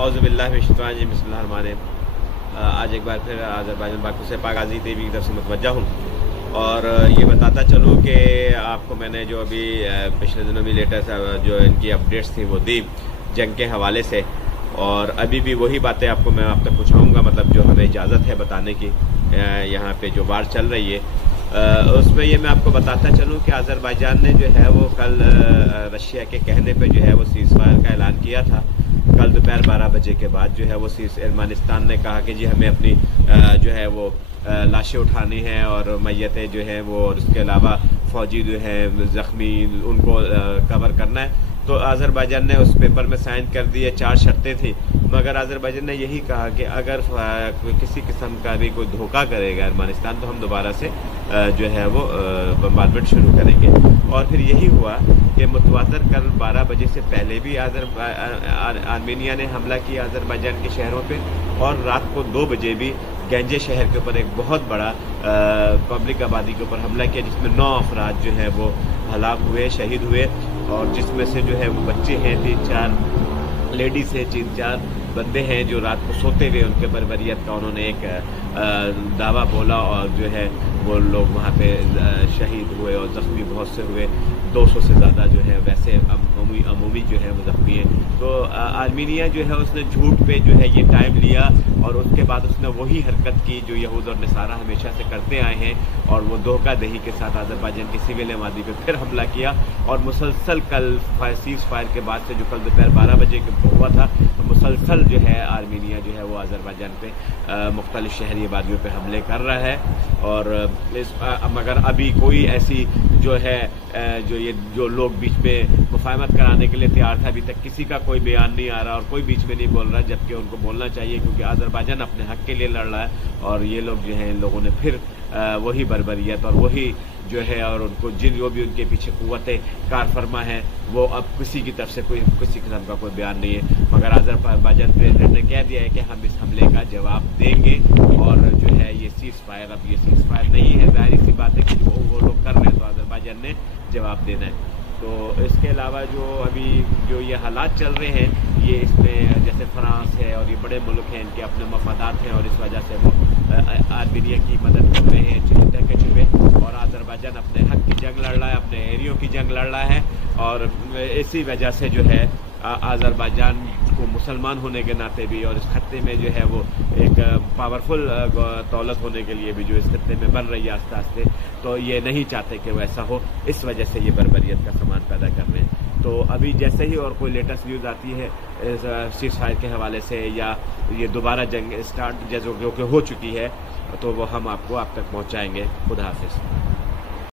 औज़ुबिल्लाहि मिनश्शैतानिर रजीम। आज एक बार फिर अज़रबैजान बाकू से पागाज़ी टीवी की तरफ से मुतवज्जा हूँ और ये बताता चलूँ कि आपको मैंने जो अभी पिछले दिनों भी लेटेस्ट जो इनकी अपडेट्स थी वो दी जंग के हवाले से, और अभी भी वही बातें आपको मैं आप तक पहुँचाऊँगा, मतलब जो हमें इजाज़त है बताने की यहाँ पे जो वार चल रही है उसमें ये मैं आपको बताता चलूँ कि अज़रबैजान ने जो है वो कल रशिया के कहने पे जो है वो सीज़ फायर का ऐलान किया था। कल दोपहर 12 बजे के बाद जो है वो अफगानिस्तान ने कहा कि जी हमें अपनी जो है वो लाशें उठानी हैं और मैयतें जो हैं वो, और उसके अलावा फ़ौजी जो हैं ज़ख्मी उनको कवर करना है। तो अज़रबैजान ने उस पेपर में साइन कर दिए, 4 शर्तें थी, मगर अज़रबैजान ने यही कहा कि अगर किसी किस्म का भी कोई धोखा करेगा अफगानिस्तान तो हम दोबारा से जो है वो बम्बार्डमेंट शुरू करेंगे। और फिर यही हुआ कि मुतवातर कल 12 बजे से पहले भी आर्मेनिया ने हमला किया अज़रबैजान के शहरों पे, और रात को 2 बजे भी गंजे शहर के ऊपर एक बहुत बड़ा पब्लिक आबादी के ऊपर हमला किया, जिसमें 9 अफराद जो है वो हलाक हुए, शहीद हुए, और जिसमें से जो है वो बच्चे हैं, 3-4 लेडीज़ हैं, 3-4 बंदे हैं जो रात को सोते हुए उनके बर्बरियत का उन्होंने एक दावा बोला, और जो है वो लोग वहाँ पे शहीद हुए और ज़ख्मी बहुत से हुए, 200 से ज़्यादा जो है वैसे अमूमी जो है वो ज़ख्मी है। तो आर्मीनिया जो है उसने झूठ पे जो है ये टाइम लिया, और उसके बाद उसने वही हरकत की जो यहूद और नसारा हमेशा से करते आए हैं, और वो धोखा दही के साथ अज़रबैजान की सिविल आबादी पे फिर हमला किया। और मुसलसल कल सीज़ फायर के बाद से जो कल दोपहर 12 बजे हुआ था, तो मुसलसल जो है आर्मीनिया जो है वो अज़रबैजान पे मुख्तलिफ शहरी आबादियों पे हमले कर रहा है। और मगर अभी कोई ऐसी जो है जो लोग बीच में मुफाहमत कराने के लिए तैयार था, अभी तक किसी का कोई बयान नहीं आ रहा और कोई बीच में नहीं बोल रहा, जबकि उनको बोलना चाहिए, क्योंकि अज़रबैजान अपने हक के लिए लड़ रहा है। और ये लोग जो हैं, इन लोगों ने फिर वही बर्बरियत और वही जो है, और उनको जो भी उनके पीछे कुव्वतें कारफरमा है, वो अब किसी की तरफ से किसी किस्म का कोई बयान नहीं है। मगर अज़रबैजान प्रेसिडेंट ने कह दिया है कि हम इस हमले का जवाब देंगे, और जो है ये सीज़ फायर अब ये सीज़ फायर नहीं है, जाहिर सी बात है कि वो लोग कर रहे हैं तो अज़रबैजान ने जवाब देना है। तो इसके अलावा जो अभी जो ये हालात चल रहे हैं, ये इसमें जैसे फ्रांस है और ये बड़े मुल्क हैं, इनके अपने मफादात हैं, और इस वजह से वो आर्मीनिया की मदद कर रहे हैं छिपे के छुपे, और अज़रबैजान अपने हक की जंग लड़ रहा है, अपने एरियो की जंग लड़ रहा है। और इसी वजह से जो है अज़रबैजान को मुसलमान होने के नाते भी, और इस खत्ते में जो है वो एक पावरफुल दौलत होने के लिए भी जो इस खत्ते में बन रही है आस्ते आस्ते, तो ये नहीं चाहते कि वो ऐसा हो, इस वजह से ये बर्बरियत का सामान पैदा कर रहे हैं। तो अभी जैसे ही और कोई लेटेस्ट न्यूज़ आती है सीज़ फायर के हवाले से, या ये दोबारा जंग स्टार्ट जैसे जो कि हो चुकी है, तो वो हम आपको आप तक पहुँचाएँगे। खुदा हाफिज़।